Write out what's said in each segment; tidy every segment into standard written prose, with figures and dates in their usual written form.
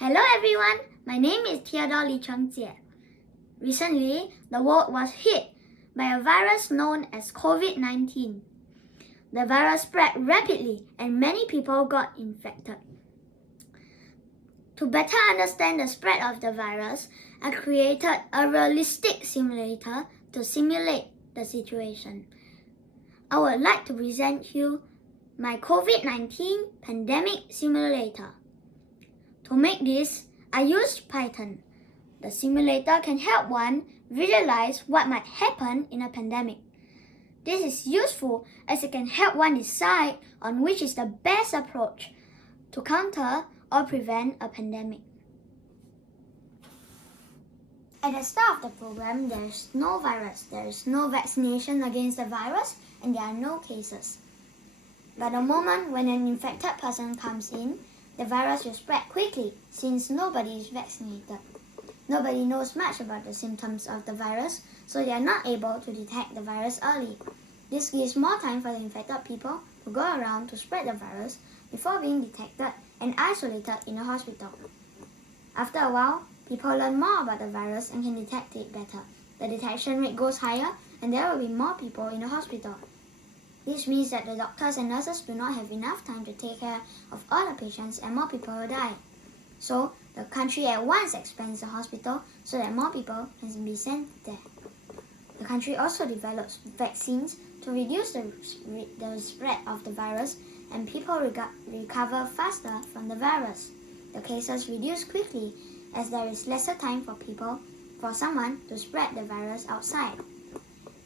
Hello everyone, my name is Theodore Lee Cheng-jie. Recently, the world was hit by a virus known as COVID-19. The virus spread rapidly and many people got infected. To better understand the spread of the virus, I created a realistic simulator to simulate the situation. I would like to present you my COVID-19 pandemic simulator. To make this, I used Python. The simulator can help one visualize what might happen in a pandemic. This is useful as it can help one decide on which is the best approach to counter or prevent a pandemic. At the start of the program, there is no virus, there is no vaccination against the virus, and there are no cases. But the moment when an infected person comes in, the virus will spread quickly since nobody is vaccinated. Nobody knows much about the symptoms of the virus, so they are not able to detect the virus early. This gives more time for the infected people to go around to spread the virus before being detected and isolated in a hospital. After a while, people learn more about the virus and can detect it better. The detection rate goes higher and there will be more people in the hospital. This means that the doctors and nurses do not have enough time to take care of all the patients and more people will die. So, the country at once expands the hospital so that more people can be sent there. The country also develops vaccines to reduce the spread of the virus and people recover faster from the virus. The cases reduce quickly as there is lesser time for someone to spread the virus outside.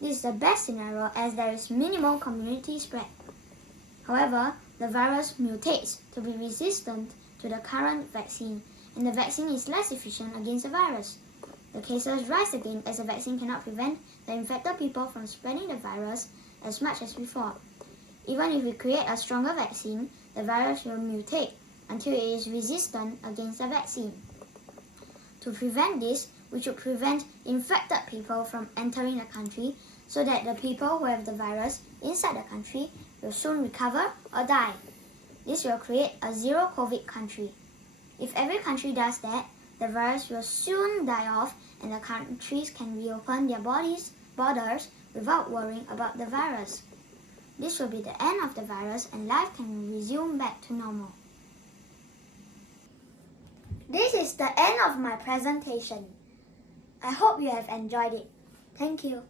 This is the best scenario as there is minimal community spread. However, the virus mutates to be resistant to the current vaccine, and the vaccine is less efficient against the virus. The cases rise again as the vaccine cannot prevent the infected people from spreading the virus as much as before. Even if we create a stronger vaccine, the virus will mutate until it is resistant against the vaccine. To prevent this, we should prevent infected people from entering the country so that the people who have the virus inside the country will soon recover or die. This will create a zero COVID country. If every country does that, the virus will soon die off and the countries can reopen their borders without worrying about the virus. This will be the end of the virus and life can resume back to normal. This is the end of my presentation. I hope you have enjoyed it. Thank you.